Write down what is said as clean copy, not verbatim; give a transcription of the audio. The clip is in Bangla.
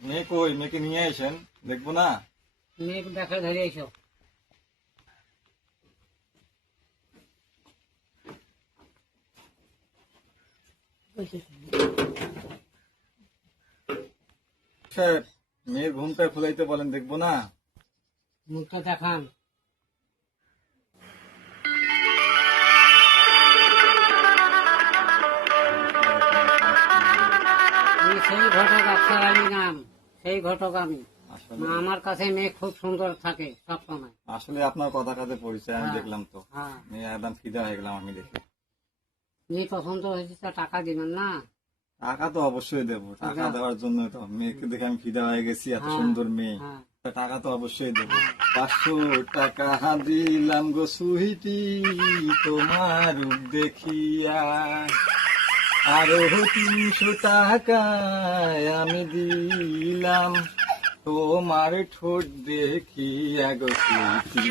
মেয়ে কই? মেয়েকে নিয়ে আসেন, দেখবো না? মেয়ে দেখা ধরে এসো। সাহেব, মেয়ের ঘুমটা খুলাইতে বলেন, দেখবো না? মুখটা দেখান। আমি সেই ঘটক আফসার আলী নাম, সেই ঘটক আমি। আসলে আমার কাছে মেয়ে খুব সুন্দর থাকে সবসময়। আসলে আপনার কথা কাছে পরিচয় আমি হ্যাঁ। দেখলাম তো, হ্যাঁ, মেয়ে একদম ফিদা হয়ে গেলাম আমি দেখে। মেয়ে পছন্দ হয়েছে তা টাকা দিবেন না? টাকা তো অবশ্যই দেবো, টাকা টাকা? দেওয়ার জন্য তো মেয়েকে দেখে আমি ফিদা হয়ে গেছি, এত হ্যাঁ, সুন্দর মেয়ে। হ্যাঁ। তা টাকা তো অবশ্যই দেবো। 500 টাকা দিলাম গো সুইটি তোমার রূপ দেখিয়া, আরো 300 টাকায় আমি দিলাম তোমার ঠোঁট দেখিয়া গো সুইটি।